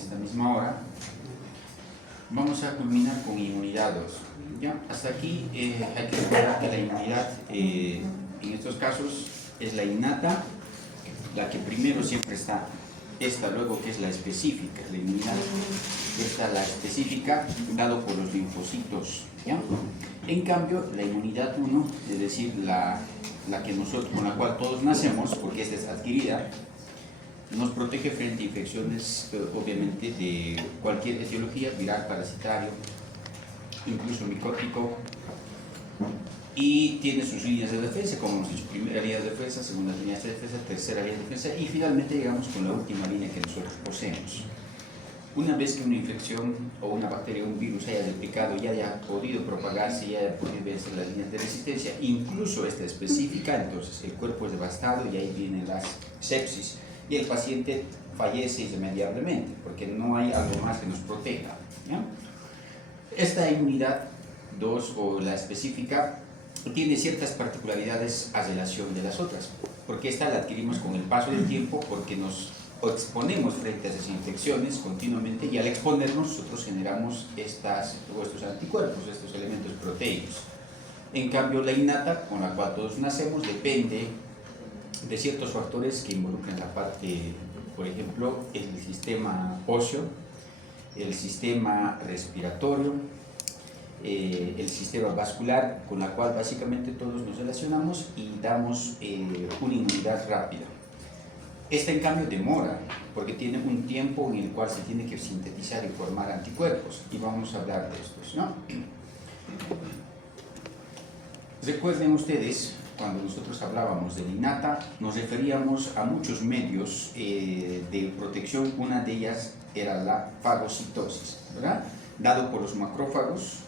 esta misma hora. Vamos a culminar con inmunidad 2. ¿Ya? Hasta aquí hay que recordar que la inmunidad en estos casos es la innata, la que primero siempre está, esta luego que es la específica, la inmunidad, esta la específica dado por los linfocitos. ¿Ya? En cambio, la inmunidad 1, es decir, la que nosotros, con la cual todos nacemos, porque esta es adquirida, nos protege frente a infecciones, obviamente, de cualquier etiología, viral, parasitario, incluso micótico, y tiene sus líneas de defensa, como hemos dicho, primera línea de defensa, segunda línea de defensa, tercera línea de defensa, y finalmente llegamos con la última línea que nosotros poseemos. Una vez que una infección o una bacteria o un virus haya replicado y haya podido propagarse y haya podido vencer las líneas de resistencia, incluso esta específica, entonces el cuerpo es devastado y ahí viene la sepsis y el paciente fallece irremediablemente porque no hay algo más que nos proteja. ¿Ya? Esta inmunidad 2 o la específica tiene ciertas particularidades a relación de las otras, porque esta la adquirimos con el paso del tiempo, porque nos exponemos frente a esas infecciones continuamente y al exponernos nosotros generamos estos anticuerpos, estos elementos proteicos. En cambio, la innata, con la cual todos nacemos, depende de ciertos factores que involucran la parte, por ejemplo, el sistema óseo, el sistema respiratorio, el sistema vascular, con la cual básicamente todos nos relacionamos y damos una inmunidad rápida. Esta, en cambio, demora, porque tiene un tiempo en el cual se tiene que sintetizar y formar anticuerpos, y vamos a hablar de estos, ¿no? Recuerden ustedes, cuando nosotros hablábamos de la innata, nos referíamos a muchos medios de protección. Una de ellas era la fagocitosis, ¿verdad? Dado por los macrófagos,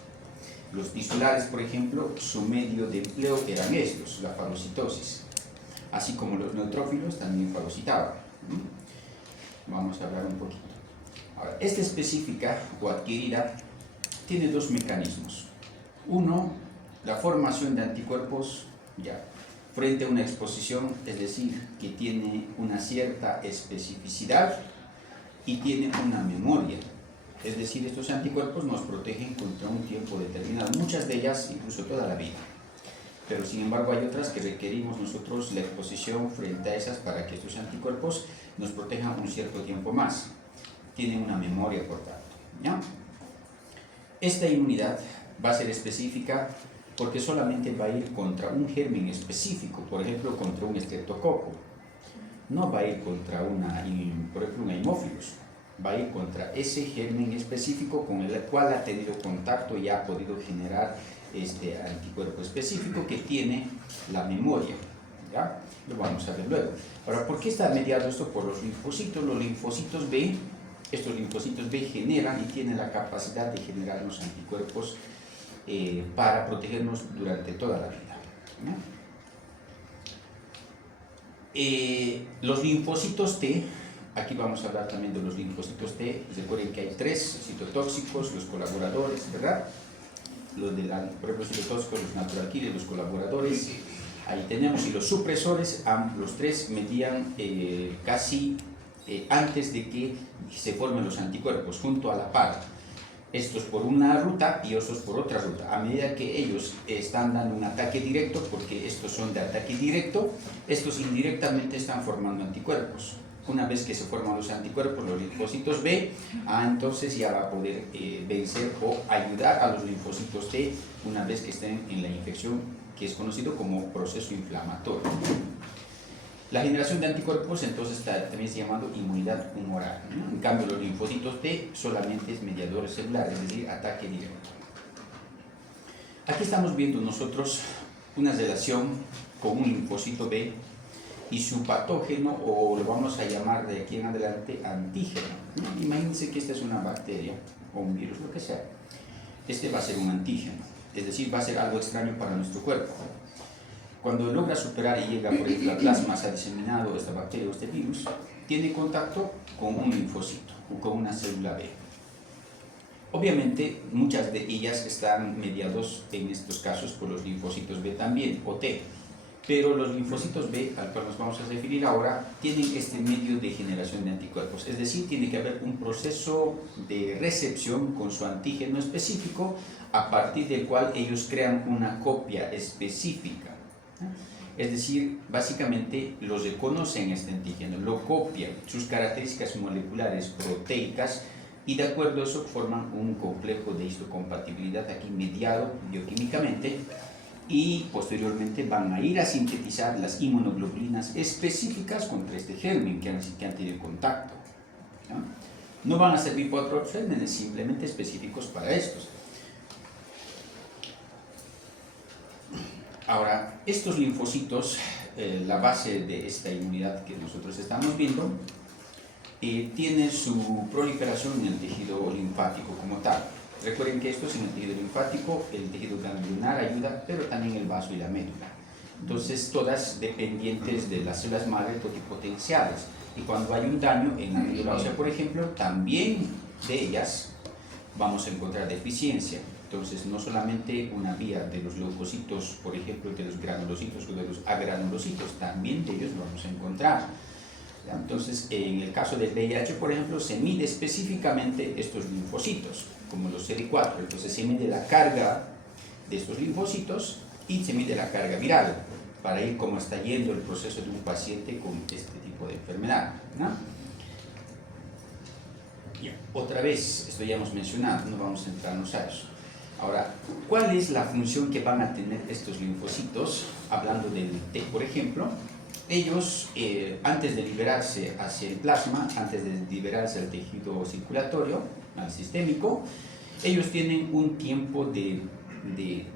los tisulares, por ejemplo, su medio de empleo eran estos, la fagocitosis. Así como los neutrófilos también fagocitaban. Vamos a hablar un poquito. Ahora, esta específica o adquirida tiene dos mecanismos. Uno, la formación de anticuerpos ya frente a una exposición, es decir, que tiene una cierta especificidad y tiene una memoria. Es decir, estos anticuerpos nos protegen contra un tiempo determinado, muchas de ellas incluso toda la vida. Pero sin embargo hay otras que requerimos nosotros la exposición frente a esas para que estos anticuerpos nos protejan un cierto tiempo más. Tienen una memoria, por tanto. ¿Ya? Esta inmunidad va a ser específica porque solamente va a ir contra un germen específico, por ejemplo, contra un estreptococo. No va a ir contra por ejemplo, un haemophilus. Va a ir contra ese germen específico con el cual ha tenido contacto y ha podido generar este anticuerpo específico que tiene la memoria. ¿Ya? Lo vamos a ver luego. Ahora, ¿por qué está mediado esto? Por los linfocitos. Los linfocitos B, estos linfocitos B generan y tienen la capacidad de generar los anticuerpos para protegernos durante toda la vida. ¿Ya? Los linfocitos T, aquí vamos a hablar también de los linfocitos T. Recuerden que hay tres citotóxicos, los colaboradores, ¿verdad? Los de por ejemplo, los citotóxicos, los natural killers, los colaboradores, ahí tenemos, y los supresores, los tres medían casi antes de que se formen los anticuerpos, junto a la par. Estos por una ruta y otros por otra ruta. A medida que ellos están dando un ataque directo, porque estos son de ataque directo, estos indirectamente están formando anticuerpos. Una vez que se forman los anticuerpos, los linfocitos B, entonces ya va a poder vencer o ayudar a los linfocitos T una vez que estén en la infección, que es conocido como proceso inflamatorio. La generación de anticuerpos entonces también se llama inmunidad humoral, ¿no? En cambio, los linfocitos T solamente es mediador celular, es decir, ataque directo. Aquí estamos viendo nosotros una relación con un linfocito B y su patógeno, o lo vamos a llamar de aquí en adelante antígeno. Imagínense que esta es una bacteria o un virus, lo que sea. Este va a ser un antígeno, es decir, va a ser algo extraño para nuestro cuerpo. Cuando logra superar y llega, por ejemplo, al plasma, se ha diseminado esta bacteria o este virus, tiene contacto con un linfocito o con una célula B. Obviamente, muchas de ellas están mediados en estos casos por los linfocitos B también, o T. pero los linfocitos B, al cual nos vamos a referir ahora, tienen este medio de generación de anticuerpos, es decir, tiene que haber un proceso de recepción con su antígeno específico, a partir del cual ellos crean una copia específica. Es decir, básicamente lo reconocen este antígeno, lo copian, sus características moleculares, proteicas, y de acuerdo a eso forman un complejo de histocompatibilidad aquí mediado bioquímicamente, y posteriormente van a ir a sintetizar las inmunoglobulinas específicas contra este germen que han tenido contacto. No van a servir para otros gérmenes, simplemente específicos para estos. Ahora, estos linfocitos, la base de esta inmunidad que nosotros estamos viendo, tiene su proliferación en el tejido linfático como tal. Recuerden que esto es en el tejido linfático, el tejido ganglionar ayuda, pero también el vaso y la médula. Entonces, todas dependientes de las células madre totipotenciales. Y cuando hay un daño en la médula ósea, por ejemplo, también de ellas vamos a encontrar deficiencia. Entonces, no solamente una vía de los leucocitos, por ejemplo, de los granulocitos o de los agranulocitos, también de ellos vamos a encontrar. Entonces, en el caso del VIH, por ejemplo, se mide específicamente estos linfocitos, como los CD4. Entonces, se mide la carga de estos linfocitos y se mide la carga viral, para ir cómo está yendo el proceso de un paciente con este tipo de enfermedad, ¿no? Otra vez, esto ya hemos mencionado, no vamos a entrarnos a eso. Ahora, ¿cuál es la función que van a tener estos linfocitos? Hablando del T, por ejemplo, ellos, antes de liberarse hacia el plasma, antes de liberarse al tejido circulatorio, al sistémico, ellos tienen un tiempo de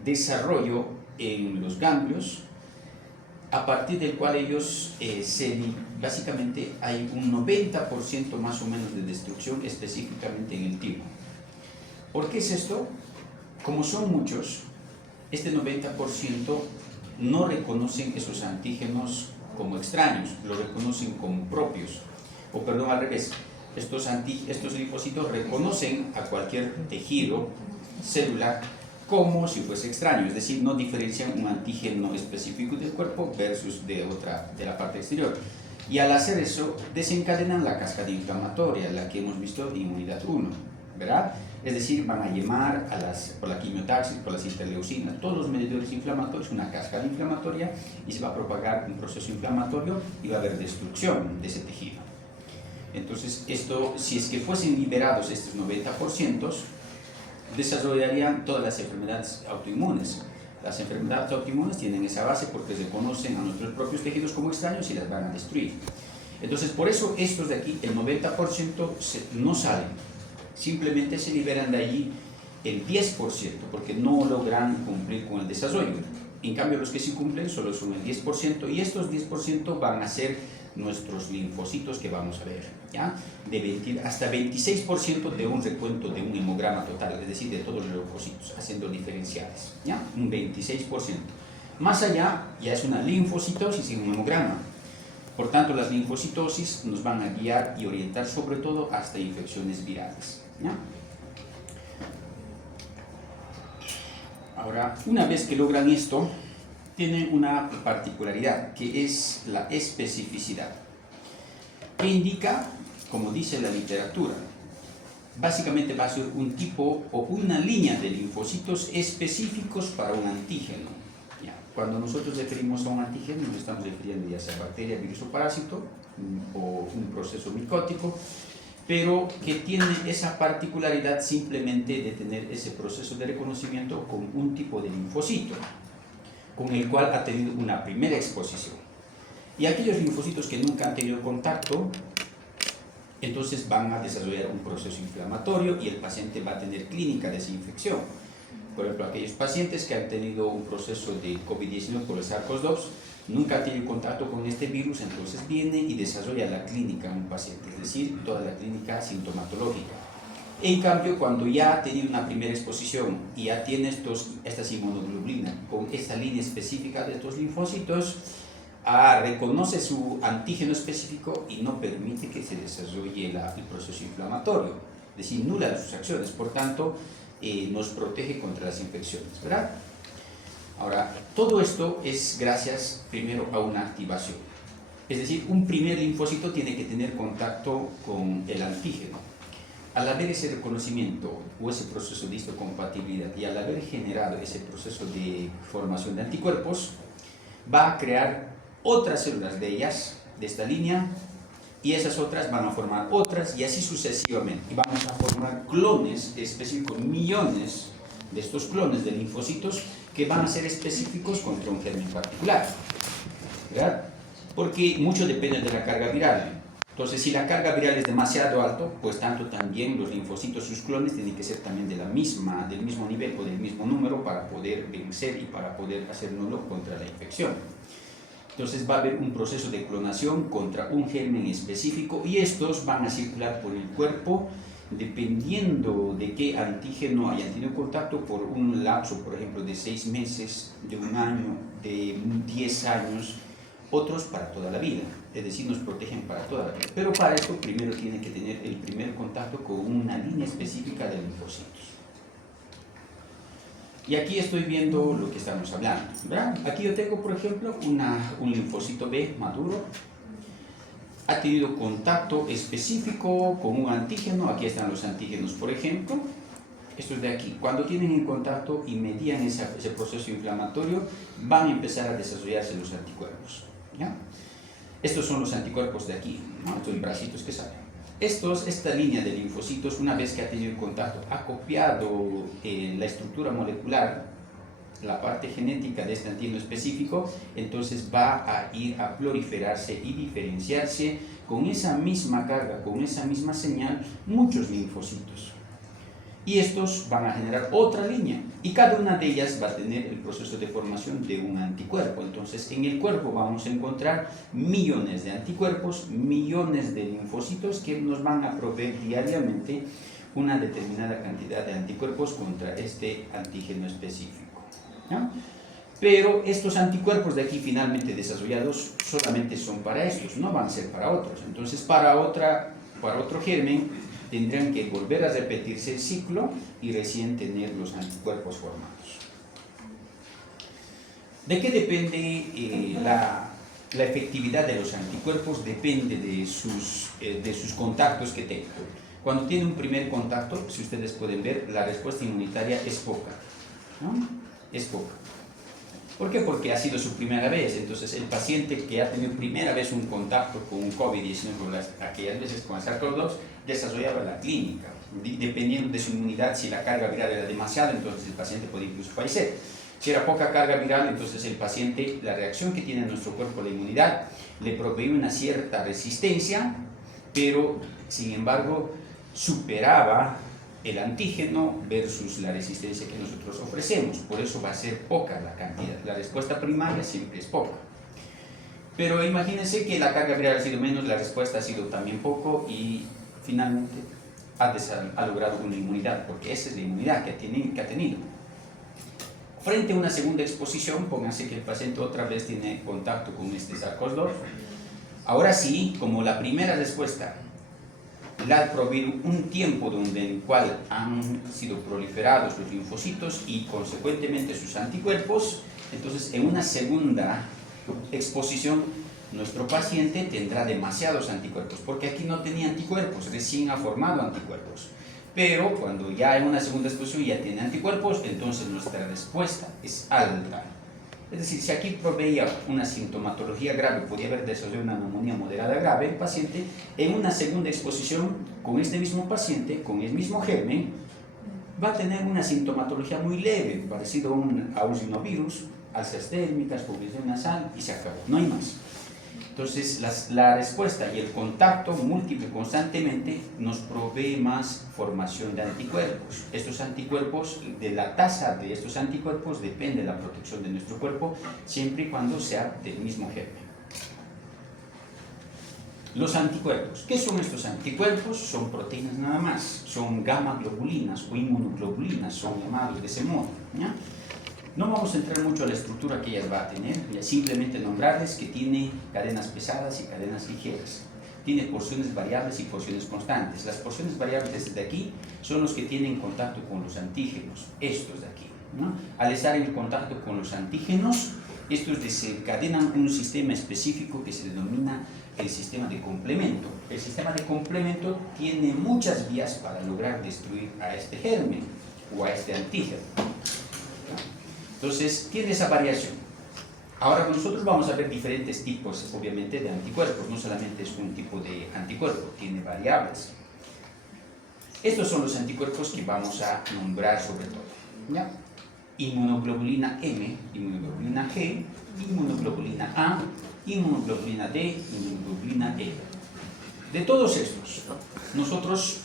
desarrollo en los ganglios, a partir del cual ellos, básicamente hay un 90% más o menos de destrucción específicamente en el timo. ¿Por qué es esto? Como son muchos, este 90% no reconocen esos antígenos como extraños, lo reconocen como propios, o perdón, al revés, estos linfocitos reconocen a cualquier tejido celular como si fuese extraño, es decir, no diferencian un antígeno específico del cuerpo versus de la parte exterior. Y al hacer eso, desencadenan la cascada inflamatoria, la que hemos visto de inmunidad 1, ¿verdad? Es decir, van a llamar por la quimiotaxis, por las interleucinas, todos los mediadores inflamatorios, una cascada inflamatoria, y se va a propagar un proceso inflamatorio y va a haber destrucción de ese tejido. Entonces, esto, si es que fuesen liberados estos 90%, desarrollarían todas las enfermedades autoinmunes. Las enfermedades autoinmunes tienen esa base porque reconocen a nuestros propios tejidos como extraños y las van a destruir. Entonces, por eso estos de aquí, el 90% no salen, simplemente se liberan de allí el 10%, porque no logran cumplir con el desarrollo. En cambio, los que sí cumplen solo son el 10%, y estos 10% van a ser nuestros linfocitos que vamos a ver, ¿ya? Hasta 26% de un recuento de un hemograma total, es decir, de todos los leucocitos, haciendo diferenciales, ¿ya? Un 26%. Más allá, ya es una linfocitosis en un hemograma. Por tanto, las linfocitosis nos van a guiar y orientar sobre todo hasta infecciones virales, ¿ya? Ahora, una vez que logran esto, tienen una particularidad, que es la especificidad, que indica, como dice la literatura, básicamente va a ser un tipo o una línea de linfocitos específicos para un antígeno. ¿Ya? Cuando nosotros referimos a un antígeno, nos estamos refiriendo ya sea bacteria, virus o parásito, o un proceso micótico, pero que tiene esa particularidad simplemente de tener ese proceso de reconocimiento con un tipo de linfocito, con el cual ha tenido una primera exposición. Y aquellos linfocitos que nunca han tenido contacto, entonces van a desarrollar un proceso inflamatorio y el paciente va a tener clínica de esa infección. Por ejemplo, aquellos pacientes que han tenido un proceso de COVID-19 por el SARS-CoV-2, nunca han tenido contacto con este virus, entonces viene y desarrolla la clínica en un paciente, es decir, toda la clínica sintomatológica. En cambio, cuando ya ha tenido una primera exposición y ya tiene estas inmunoglobulinas con esta línea específica de estos linfocitos, reconoce su antígeno específico y no permite que se desarrolle el proceso inflamatorio, es decir, nula sus acciones, por tanto, nos protege contra las infecciones, ¿verdad? Ahora, todo esto es gracias primero a una activación. Es decir, un primer linfocito tiene que tener contacto con el antígeno. Al haber ese reconocimiento o ese proceso de histocompatibilidad y al haber generado ese proceso de formación de anticuerpos, va a crear otras células de ellas, de esta línea, y esas otras van a formar otras y así sucesivamente. Y vamos a formar clones específicos, millones de estos clones de linfocitos que van a ser específicos contra un germen particular, ¿verdad? Porque mucho depende de la carga viral. Entonces, si la carga viral es demasiado alto, pues tanto también los linfocitos, sus clones, tienen que ser también del mismo nivel o del mismo número para poder vencer y para poder hacer nulo contra la infección. Entonces va a haber un proceso de clonación contra un germen específico y estos van a circular por el cuerpo dependiendo de qué antígeno hayan tenido contacto por un lapso, por ejemplo, de 6 meses, de 1 año, de 10 años, otros para toda la vida, es decir, nos protegen para toda la vida. Pero para esto primero tiene que tener el primer contacto con una línea específica de linfocitos. Y aquí estoy viendo lo que estamos hablando, ¿verdad? Aquí yo tengo, por ejemplo, un linfocito B maduro. Ha tenido contacto específico con un antígeno. Aquí están los antígenos, por ejemplo. Estos de aquí. Cuando tienen en contacto y median ese proceso inflamatorio, van a empezar a desarrollarse los anticuerpos, ¿ya? Estos son los anticuerpos de aquí, ¿no? Estos bracitos que salen. Esta línea de linfocitos, una vez que ha tenido contacto, ha copiado la estructura molecular, la parte genética de este antígeno específico, entonces va a ir a proliferarse y diferenciarse con esa misma carga, con esa misma señal, muchos linfocitos. Y estos van a generar otra línea, y cada una de ellas va a tener el proceso de formación de un anticuerpo. Entonces, en el cuerpo vamos a encontrar millones de anticuerpos, millones de linfocitos que nos van a proveer diariamente una determinada cantidad de anticuerpos contra este antígeno específico, ¿no? Pero estos anticuerpos de aquí finalmente desarrollados solamente son para estos, no van a ser para otros. Entonces, para otro germen, tendrán que volver a repetirse el ciclo y recién tener los anticuerpos formados. ¿De qué depende la efectividad de los anticuerpos? Depende de sus contactos que tengan. Cuando tiene un primer contacto, si ustedes pueden ver, la respuesta inmunitaria es poca, ¿no? Es poca. ¿Por qué? Porque ha sido su primera vez. Entonces, el paciente que ha tenido primera vez un contacto con un COVID-19, aquellas veces con el SARS-CoV-2, desarrollaba la clínica. Dependiendo de su inmunidad, si la carga viral era demasiada, entonces el paciente podía incluso fallecer. Si era poca carga viral, entonces el paciente, la reacción que tiene en nuestro cuerpo, la inmunidad, le provee una cierta resistencia, pero, sin embargo, superaba el antígeno versus la resistencia que nosotros ofrecemos. Por eso va a ser poca la cantidad. La respuesta primaria siempre es poca. Pero imagínense que la carga viral ha sido menos, la respuesta ha sido también poco y finalmente ha logrado una inmunidad, porque esa es la inmunidad que ha tenido. Frente a una segunda exposición, pónganse que el paciente otra vez tiene contacto con este SARS-CoV-2. Ahora sí, como la primera respuesta le ha provido un tiempo en el cual han sido proliferados los linfocitos y consecuentemente sus anticuerpos, entonces en una segunda exposición nuestro paciente tendrá demasiados anticuerpos, porque aquí no tenía anticuerpos, recién ha formado anticuerpos. Pero cuando ya en una segunda exposición ya tiene anticuerpos, entonces nuestra respuesta es alta. Es decir, si aquí proveía una sintomatología grave, podía haber desarrollado una neumonía moderada grave, el paciente en una segunda exposición con este mismo paciente, con el mismo germen, va a tener una sintomatología muy leve, parecido a un rinovirus, alcias térmicas, pulsión nasal y se acabó, no hay más. Entonces, la respuesta y el contacto múltiple constantemente nos provee más formación de anticuerpos. Estos anticuerpos, de la tasa de estos anticuerpos depende la protección de nuestro cuerpo, siempre y cuando sea del mismo germen. Los anticuerpos. ¿Qué son estos anticuerpos? Son proteínas nada más, son gamma globulinas o inmunoglobulinas, son llamados de ese modo, ¿ya? No vamos a entrar mucho a la estructura que ellas va a tener, simplemente nombrarles que tiene cadenas pesadas y cadenas ligeras. Tiene porciones variables y porciones constantes. Las porciones variables desde aquí son los que tienen contacto con los antígenos, estos de aquí. ¿no? Al estar en contacto con los antígenos, estos desencadenan un sistema específico que se denomina el sistema de complemento. El sistema de complemento tiene muchas vías para lograr destruir a este germen o a este antígeno. Entonces, tiene esa variación. Ahora nosotros vamos a ver diferentes tipos, obviamente, de anticuerpos. No solamente es un tipo de anticuerpo, tiene variables. Estos son los anticuerpos que vamos a nombrar sobre todo, ¿ya? Inmunoglobulina M, inmunoglobulina G, inmunoglobulina A, inmunoglobulina D, inmunoglobulina E. De todos estos, nosotros,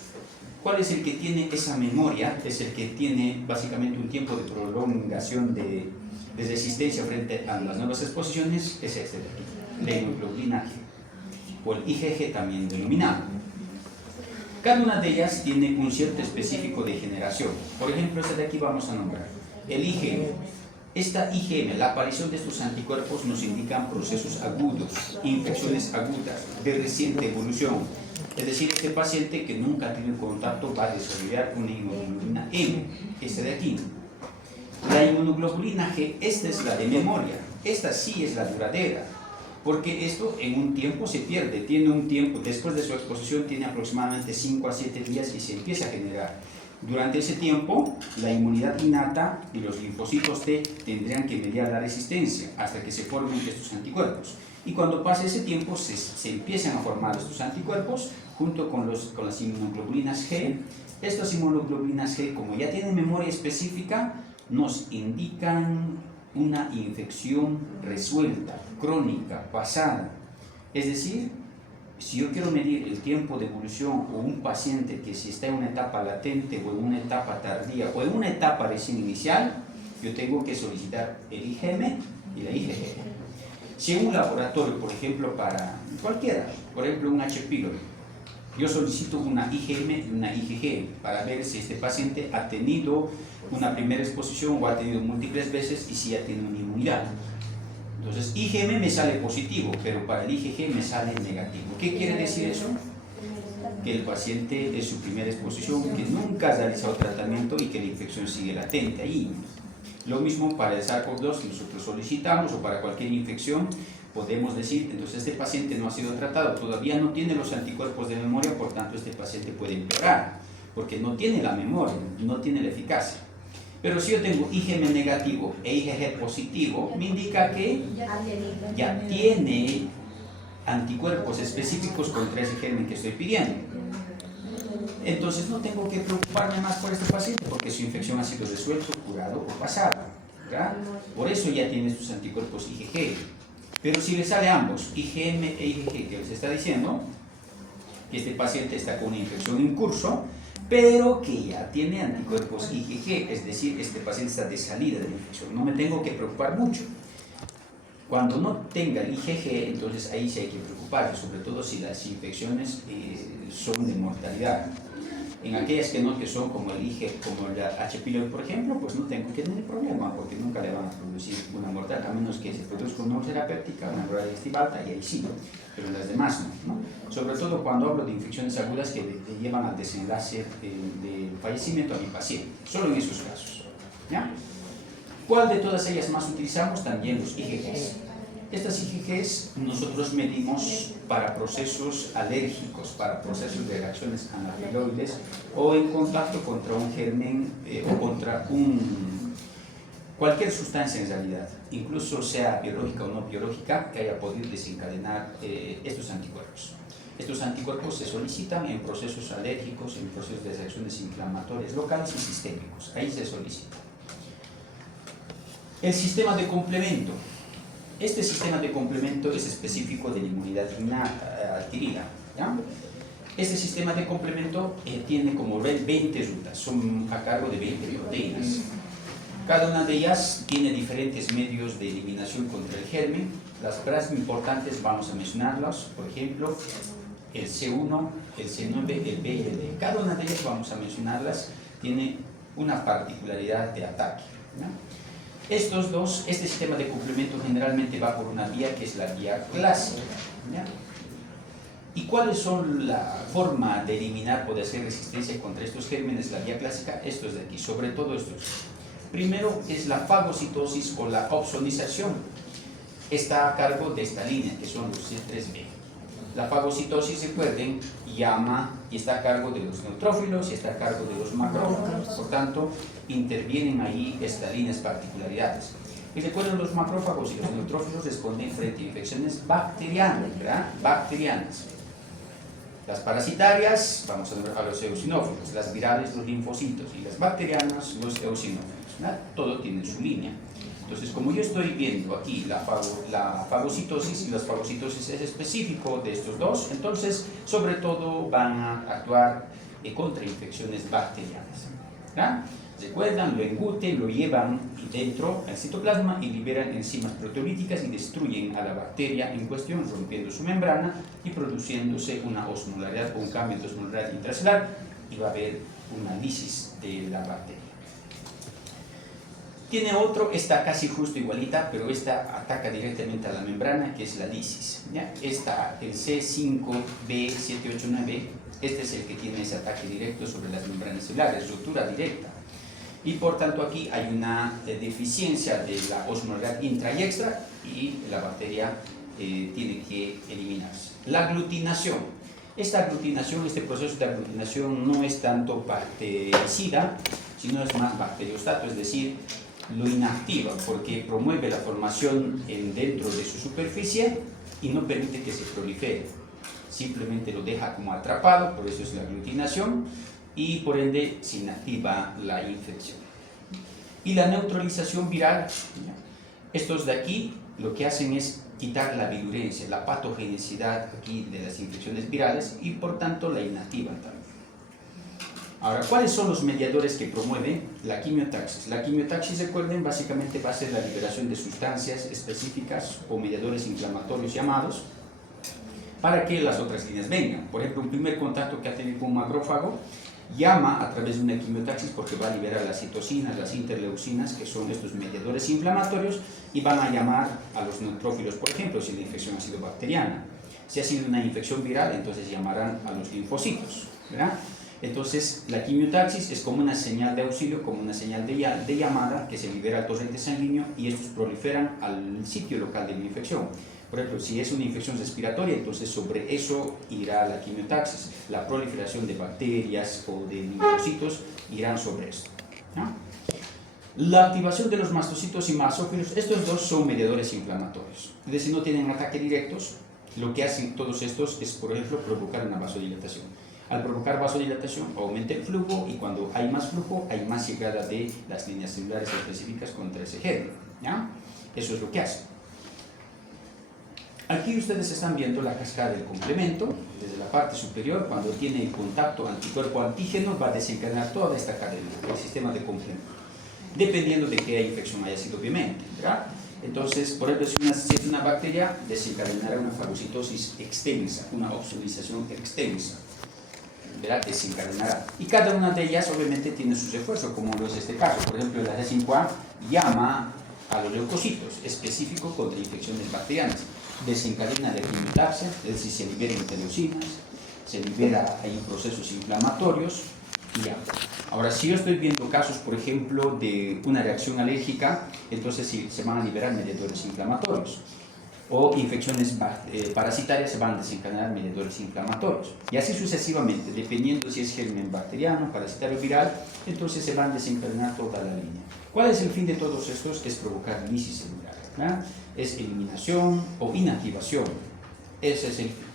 ¿cuál es el que tiene esa memoria? Es el que tiene básicamente un tiempo de prolongación de resistencia frente a las nuevas exposiciones, es este de aquí, la inmunoglobulina G, o el IgG también denominado. Cada una de ellas tiene un cierto específico de generación. Por ejemplo, esta de aquí vamos a nombrar el IgM. Esta IgM, la aparición de estos anticuerpos nos indican procesos agudos, infecciones agudas, de reciente evolución. Es decir, este paciente que nunca ha tenido contacto va a desarrollar una inmunoglobulina M, esta de aquí. La inmunoglobulina G, esta es la de memoria, esta sí es la duradera, porque esto en un tiempo se pierde, tiene un tiempo, después de su exposición tiene aproximadamente 5 a 7 días y se empieza a generar. Durante ese tiempo, la inmunidad innata y los linfocitos T tendrían que mediar la resistencia hasta que se formen estos anticuerpos. Y cuando pase ese tiempo, se empiezan a formar estos anticuerpos junto con las inmunoglobulinas G. Estas inmunoglobulinas G, como ya tienen memoria específica, nos indican una infección resuelta, crónica, pasada. Es decir, si yo quiero medir el tiempo de evolución o un paciente que si está en una etapa latente o en una etapa tardía o en una etapa recién inicial, yo tengo que solicitar el IgM y la IgG. Si en un laboratorio, por ejemplo, para cualquiera, por ejemplo un H. pylori, yo solicito una IgM y una IgG para ver si este paciente ha tenido una primera exposición o ha tenido múltiples veces y si ya tiene una inmunidad. Entonces, IgM me sale positivo, pero para el IgG me sale negativo. ¿Qué quiere decir eso? Que el paciente es su primera exposición, que nunca ha realizado tratamiento y que la infección sigue latente ahí. Lo mismo para el SARS-CoV-2, nosotros solicitamos, o para cualquier infección, podemos decir, entonces este paciente no ha sido tratado, todavía no tiene los anticuerpos de memoria, por tanto este paciente puede empeorar, porque no tiene la memoria, no tiene la eficacia. Pero si yo tengo IgM negativo e IgG positivo, me indica que ya tiene anticuerpos específicos contra ese germen que estoy pidiendo. Entonces no tengo que preocuparme más por este paciente porque su infección ha sido resuelta, curado o pasado, ¿verdad? Por eso ya tiene sus anticuerpos IgG. Pero si le sale ambos, IgM e IgG, que les está diciendo que este paciente está con una infección en curso, pero que ya tiene anticuerpos IgG, es decir, este paciente está de salida de la infección. No me tengo que preocupar mucho. Cuando no tenga el IgG, entonces ahí sí hay que preocuparse, sobre todo si las infecciones son de mortalidad. En aquellas que no, que son como el IG, como el H. pylori, por ejemplo, pues no tengo que tener problema, porque nunca le van a producir una mortalidad, a menos que se produzca una úlcera péptica, una enfermedad digestiva alta, y ahí sí, pero en las demás no. Sobre todo cuando hablo de infecciones agudas que le llevan al desenlace de fallecimiento a mi paciente, solo en esos casos, ¿ya? ¿Cuál de todas ellas más utilizamos? También los IgGs. Estas IgGs nosotros medimos para procesos alérgicos, para procesos de reacciones anafiloides o en contacto contra un germen o contra cualquier sustancia en realidad, incluso sea biológica o no biológica, que haya podido desencadenar estos anticuerpos. Estos anticuerpos se solicitan en procesos alérgicos, en procesos de reacciones inflamatorias locales y sistémicos, ahí se solicita. El sistema de complemento. Este sistema de complemento es específico de la inmunidad innata adquirida, ¿ya? Este sistema de complemento tiene como 20 rutas, son a cargo de 20 proteínas. Cada una de ellas tiene diferentes medios de eliminación contra el germen. Las más importantes vamos a mencionarlas, por ejemplo, el C1, el C9, el B y el D. Cada una de ellas vamos a mencionarlas, tiene una particularidad de ataque, ¿ya? Estos dos, este sistema de complemento generalmente va por una vía que es la vía clásica, ¿ya? ¿Y cuáles son la forma de eliminar o de hacer resistencia contra estos gérmenes? La vía clásica, estos de aquí, sobre todo estos. Primero es la fagocitosis o la opsonización. Está a cargo de esta línea, que son los C3b. La fagocitosis, recuerden, llama y está a cargo de los neutrófilos y está a cargo de los macrófagos. Por tanto, intervienen ahí estas líneas particularidades. Y recuerden, los macrófagos y los neutrófilos responden frente a infecciones bacterianas, ¿verdad? Bacterianas. Las parasitarias, vamos a ver a los eosinófilos, las virales, los linfocitos, y las bacterianas, los eosinófilos, ¿verdad? Todo tiene su línea. Entonces, como yo estoy viendo aquí la fagocitosis, y la fagocitosis es específico de estos dos, entonces, sobre todo, van a actuar contra infecciones bacterianas, ¿verdad? Recuerdan, lo enguten, lo llevan dentro del citoplasma y liberan enzimas proteolíticas y destruyen a la bacteria en cuestión, rompiendo su membrana y produciéndose una osmolaridad o un cambio de osmolaridad intracelular, y va a haber una lisis de la bacteria. Tiene otro, está casi justo igualita, pero esta ataca directamente a la membrana, que es la lisis, ¿ya? Esta, el C5b789, este es el que tiene ese ataque directo sobre las membranas celulares, ruptura directa. Y por tanto aquí hay una deficiencia de la osmolaridad intra y extra, y la bacteria tiene que eliminarse. La aglutinación. Esta aglutinación, este proceso de aglutinación no es tanto bactericida, sino es más bacteriostato, es decir, lo inactiva, porque promueve la formación dentro de su superficie y no permite que se prolifere. Simplemente lo deja como atrapado, por eso es la aglutinación, y por ende se inactiva la infección. Y la neutralización viral, estos de aquí lo que hacen es quitar la virulencia, la patogenicidad aquí de las infecciones virales, y por tanto la inactivan también. Ahora, ¿cuáles son los mediadores que promueven la quimiotaxis? La quimiotaxis, recuerden, básicamente va a ser la liberación de sustancias específicas o mediadores inflamatorios llamados, para que las otras líneas vengan. Por ejemplo, un primer contacto que ha tenido con un macrófago llama a través de una quimiotaxis porque va a liberar las citocinas, las interleucinas, que son estos mediadores inflamatorios, y van a llamar a los neutrófilos, por ejemplo, si la infección ha sido bacteriana. Si ha sido una infección viral, entonces llamarán a los linfocitos, ¿verdad? Entonces, la quimiotaxis es como una señal de auxilio, como una señal de llamada, que se libera al torrente sanguíneo y estos proliferan al sitio local de la infección. Por ejemplo, si es una infección respiratoria, entonces sobre eso irá la quimiotaxis. La proliferación de bacterias o de linfocitos irán sobre esto, ¿no? La activación de los mastocitos y masófilos, estos dos son mediadores inflamatorios. Es decir, no tienen ataque directos. Lo que hacen todos estos es, por ejemplo, provocar una vasodilatación. Al provocar vasodilatación aumenta el flujo, y cuando hay más flujo hay más llegada de las líneas celulares específicas contra ese gen, ¿ya? Eso es lo que hace. Aquí ustedes están viendo la cascada del complemento. Desde la parte superior, cuando tiene el contacto anticuerpo-antígeno, va a desencadenar toda esta cadena, el sistema de complemento, dependiendo de qué infección haya sido, obviamente, ¿verdad? Entonces, por ejemplo, si es una bacteria, desencadenará una fagocitosis extensa, una opsonización extensa, ¿verdad? Desencadenará. Y cada una de ellas, obviamente, tiene sus refuerzos, como lo es este caso. Por ejemplo, la G5A llama a los leucocitos, específico contra infecciones bacterianas. Desencadena la quimiotaxia, es decir, se liberan interleucinas, se libera ahí procesos inflamatorios, y ya. Ahora, si yo estoy viendo casos, por ejemplo, de una reacción alérgica, entonces sí, se van a liberar mediadores inflamatorios. O infecciones parasitarias, se van a desencadenar mediadores inflamatorios. Y así sucesivamente, dependiendo si es germen bacteriano, parasitario, viral, entonces se van a desencadenar toda la línea. ¿Cuál es el fin de todos estos? Es provocar lisis celular, ¿verdad? Es eliminación o inactivación. Ese es el fin.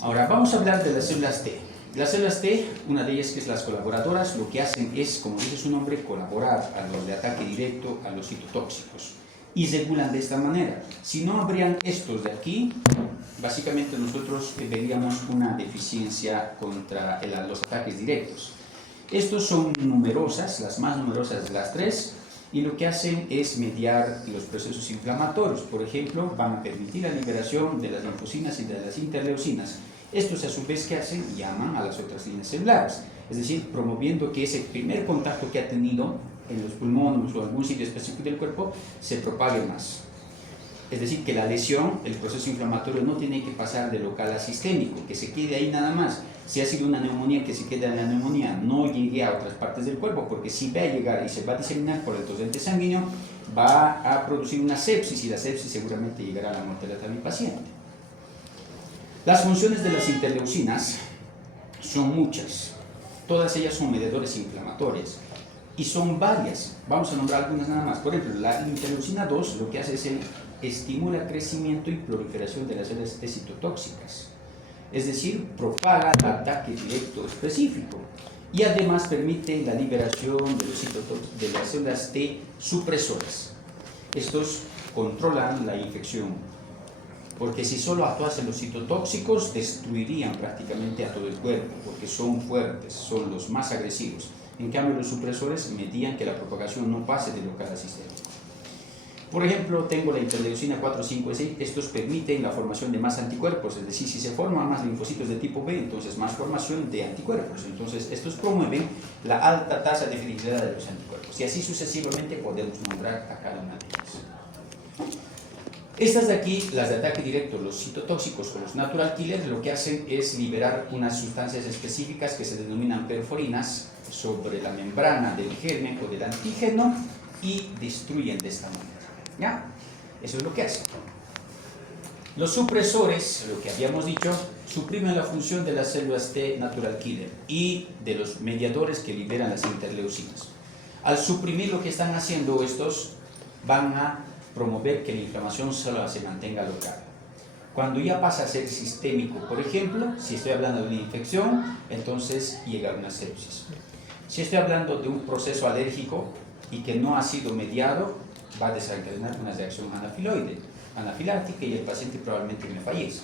Ahora vamos a hablar de las células T. Las células T, una de ellas que es las colaboradoras, lo que hacen es, como dice su nombre, colaborar a los de ataque directo a los citotóxicos, y regulan de esta manera. Si no habrían estos de aquí, básicamente nosotros veríamos una deficiencia contra los ataques directos. Estos son numerosas, las más numerosas de las tres, y lo que hacen es mediar los procesos inflamatorios. Por ejemplo, van a permitir la liberación de las linfocinas y de las interleucinas. Estos, a su vez, ¿qué hacen? Llaman a las otras líneas celulares, es decir, promoviendo que ese primer contacto que ha tenido en los pulmones o algún sitio específico del cuerpo se propague más. Es decir, que la lesión, el proceso inflamatorio no tiene que pasar de local a sistémico, que se quede ahí nada más. Si ha sido una neumonía, que se quede en la neumonía, no llegue a otras partes del cuerpo, porque si va a llegar y se va a diseminar por el torrente sanguíneo, va a producir una sepsis, y la sepsis seguramente llegará a la mortalidad del paciente. Las funciones de las interleucinas son muchas, todas ellas son mediadores inflamatorios, y son varias. Vamos a nombrar algunas nada más. Por ejemplo, la interleucina 2 lo que hace es estimula el crecimiento y proliferación de las células citotóxicas, es decir, propaga el ataque directo específico, y además permite la liberación de las células T supresoras. Estos controlan la infección, porque si solo actuasen los citotóxicos destruirían prácticamente a todo el cuerpo, porque son fuertes, son los más agresivos. En cambio, los supresores median que la propagación no pase de local a sistémico. Por ejemplo, tengo la interleucina 4, 5 y 6. Estos permiten la formación de más anticuerpos, es decir, si se forman más linfocitos de tipo B, entonces más formación de anticuerpos. Entonces, estos promueven la alta tasa de fidelidad de los anticuerpos. Y así sucesivamente podemos nombrar a cada una de ellas. Estas de aquí, las de ataque directo, los citotóxicos o los natural killers, lo que hacen es liberar unas sustancias específicas que se denominan perforinas sobre la membrana del germen o del antígeno y destruyen de esta manera. ¿Ya? Eso es lo que hacen. Los supresores, lo que habíamos dicho, suprimen la función de las células T natural killer y de los mediadores que liberan las interleucinas. Al suprimir lo que están haciendo estos, van a promover que la inflamación solo se mantenga local. Cuando ya pasa a ser sistémico, por ejemplo, si estoy hablando de una infección, entonces llega una sepsis. Si estoy hablando de un proceso alérgico y que no ha sido mediado, va a desencadenar una reacción anafiláctica y el paciente probablemente me fallece.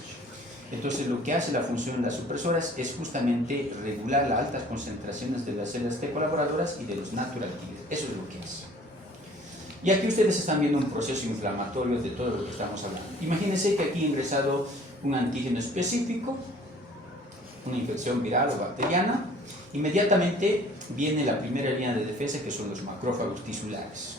Entonces, lo que hace la función de las supresoras es justamente regular las altas concentraciones de las células T colaboradoras y de los natural killers. Eso es lo que hace. Y aquí ustedes están viendo un proceso inflamatorio de todo lo que estamos hablando. Imagínense que aquí ha ingresado un antígeno específico, una infección viral o bacteriana. Inmediatamente viene la primera línea de defensa, que son los macrófagos tisulares,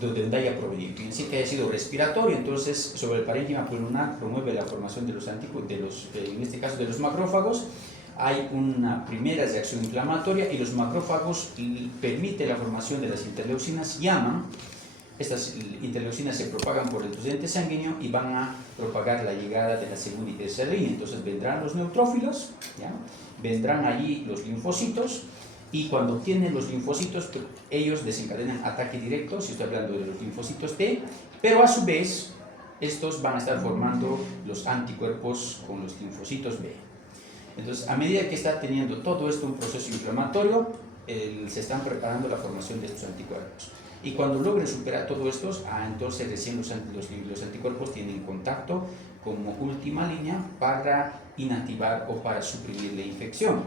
donde haya provenido. Fíjense que haya sido respiratorio, entonces sobre el parénquima pulmonar promueve la formación de los anticuerpos, en este caso de los macrófagos. Hay una primera reacción inflamatoria y los macrófagos permiten la formación de las interleucinas, llaman. Estas interleucinas se propagan por el torrente sanguíneo y van a propagar la llegada de la segunda y tercera línea. Entonces vendrán los neutrófilos, ¿ya? Vendrán allí los linfocitos, y cuando obtienen los linfocitos, ellos desencadenan ataque directo, si estoy hablando de los linfocitos T, pero a su vez estos van a estar formando los anticuerpos con los linfocitos B. Entonces, a medida que está teniendo todo esto un proceso inflamatorio, se están preparando la formación de estos anticuerpos. Y cuando logren superar todo esto, entonces recién los anticuerpos tienen contacto como última línea para inactivar o para suprimir la infección.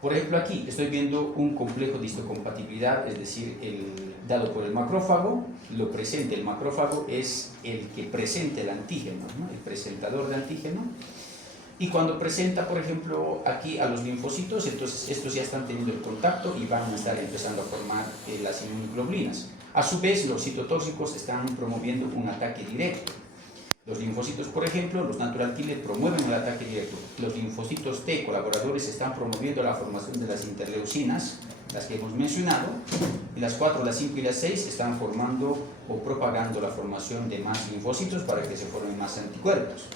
Por ejemplo, aquí estoy viendo un complejo de histocompatibilidad, es decir, dado por el macrófago. Lo presente el macrófago es el que presenta el antígeno, ¿no? El presentador de antígeno. Y cuando presenta, por ejemplo, aquí a los linfocitos, entonces estos ya están teniendo el contacto y van a estar empezando a formar las inmunoglobulinas. A su vez, los citotóxicos están promoviendo un ataque directo. Los linfocitos, por ejemplo, los natural killer promueven el ataque directo. Los linfocitos T colaboradores están promoviendo la formación de las interleucinas, las que hemos mencionado, y las 4, las 5 y las 6 están formando o propagando la formación de más linfocitos para que se formen más anticuerpos.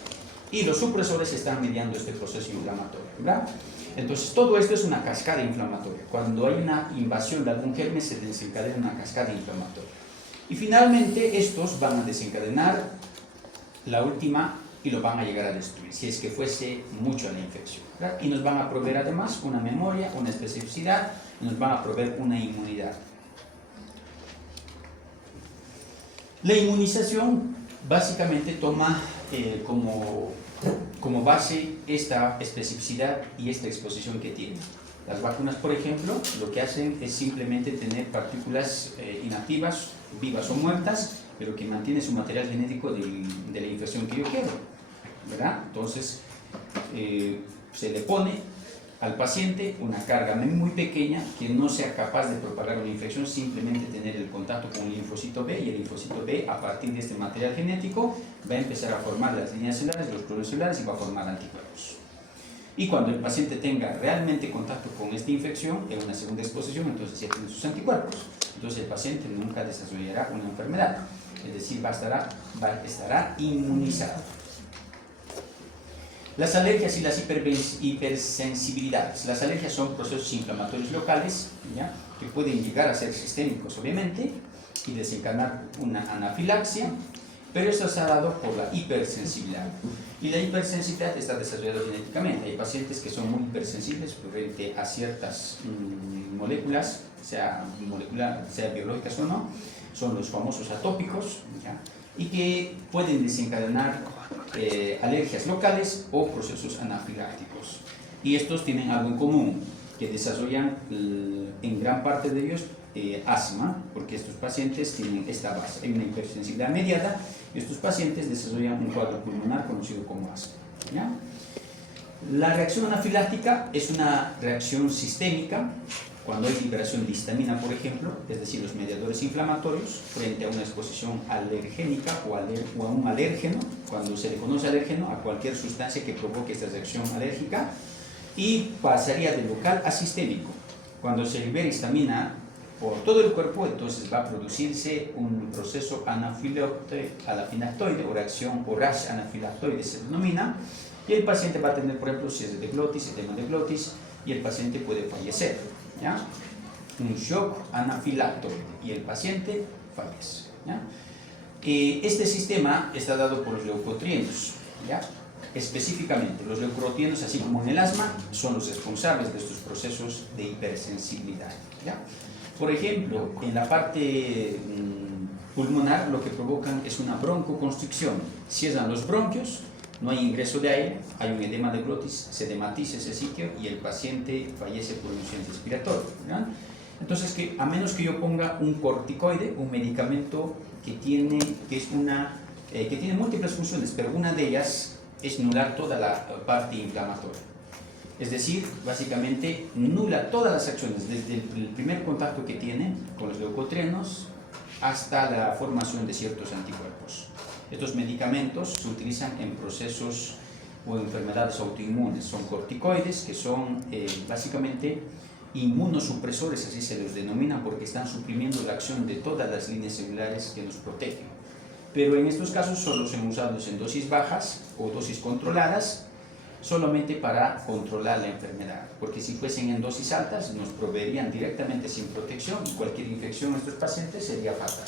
Y los supresores están mediando este proceso inflamatorio, ¿verdad? Entonces, todo esto es una cascada inflamatoria. Cuando hay una invasión de algún germen, se desencadena una cascada inflamatoria. Y finalmente, estos van a desencadenar la última y lo van a llegar a destruir, si es que fuese mucho la infección, ¿verdad? Y nos van a proveer además una memoria, una especificidad, y nos van a proveer una inmunidad. La inmunización básicamente toma como base esta especificidad y esta exposición que tiene. Las vacunas, por ejemplo, lo que hacen es simplemente tener partículas inactivas, vivas o muertas, pero que mantiene su material genético de la infección que yo quiero, ¿verdad? Entonces, se le pone al paciente una carga muy pequeña que no sea capaz de propagar una infección, simplemente tener el contacto con el linfocito B, y el linfocito B, a partir de este material genético, va a empezar a formar las líneas celulares, los clones celulares, y va a formar anticuerpos. Y cuando el paciente tenga realmente contacto con esta infección, en una segunda exposición, entonces ya tiene sus anticuerpos. Entonces el paciente nunca desarrollará una enfermedad, es decir, estará inmunizado. Las alergias y las hipersensibilidades. Las alergias son procesos inflamatorios locales, ¿ya?, que pueden llegar a ser sistémicos, obviamente, y desencadenar una anafilaxia, pero esto se ha dado por la hipersensibilidad. Y la hipersensibilidad está desarrollada genéticamente. Hay pacientes que son muy hipersensibles frente a ciertas moléculas, sea biológicas o no, son los famosos atópicos, ¿ya?, y que pueden desencadenar alergias locales o procesos anafilácticos. Y estos tienen algo en común, que desarrollan en gran parte de ellos asma, porque estos pacientes tienen esta base. Hay una hipersensibilidad mediada y estos pacientes desarrollan un cuadro pulmonar conocido como asma, ¿ya? La reacción anafiláctica es una reacción sistémica cuando hay liberación de histamina, por ejemplo, es decir, los mediadores inflamatorios, frente a una exposición alergénica o a un alérgeno, cuando se le conoce alérgeno a cualquier sustancia que provoque esta reacción alérgica, y pasaría de local a sistémico. Cuando se libera histamina por todo el cuerpo, entonces va a producirse un proceso anafilactoide o reacción o rash anafilactoide se denomina, y el paciente va a tener, por ejemplo, cierre de glotis, edema de glotis, y el paciente puede fallecer, ¿ya? Un shock anafilactoide y el paciente fallece, ¿ya? Este sistema está dado por los leucotrienos, ¿ya? Específicamente, los leucotrienos, así como en el asma, son los responsables de estos procesos de hipersensibilidad, ¿ya? Por ejemplo, en la parte pulmonar, lo que provocan es una broncoconstricción. Cierran los bronquios, no hay ingreso de aire, hay un edema de glotis, se edematiza ese sitio y el paciente fallece por insuficiencia respiratoria, ¿verdad? Entonces, a menos que yo ponga un corticoide, un medicamento que tiene múltiples funciones, pero una de ellas es nular toda la parte inflamatoria. Es decir, básicamente nula todas las acciones, desde el primer contacto que tiene con los leucotrienos hasta la formación de ciertos anticuerpos. Estos medicamentos se utilizan en procesos o enfermedades autoinmunes. Son corticoides que son básicamente inmunosupresores, así se los denomina, porque están suprimiendo la acción de todas las líneas celulares que nos protegen. Pero en estos casos solo son usados en dosis bajas o dosis controladas, solamente para controlar la enfermedad, porque si fuesen en dosis altas nos proveerían directamente sin protección y cualquier infección en estos pacientes sería fatal.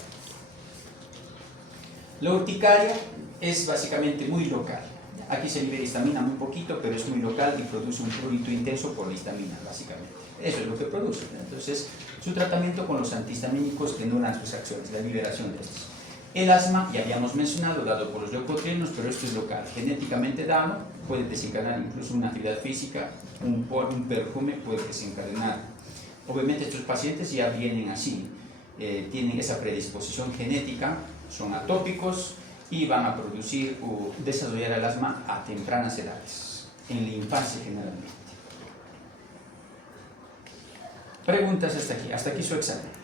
La urticaria es básicamente muy local. Aquí se libera histamina muy poquito, pero es muy local y produce un prurito intenso por la histamina, básicamente. Eso es lo que produce. Entonces, su tratamiento con los antihistamínicos que anulan sus acciones, la liberación de estos. El asma, ya habíamos mencionado, dado por los leucotrienos, pero esto es local, genéticamente dado, puede desencadenar incluso una actividad física, un perfume puede desencadenar. Obviamente estos pacientes ya vienen así, tienen esa predisposición genética, son atópicos y van a producir o desarrollar el asma a tempranas edades, en la infancia generalmente. Preguntas hasta aquí su examen.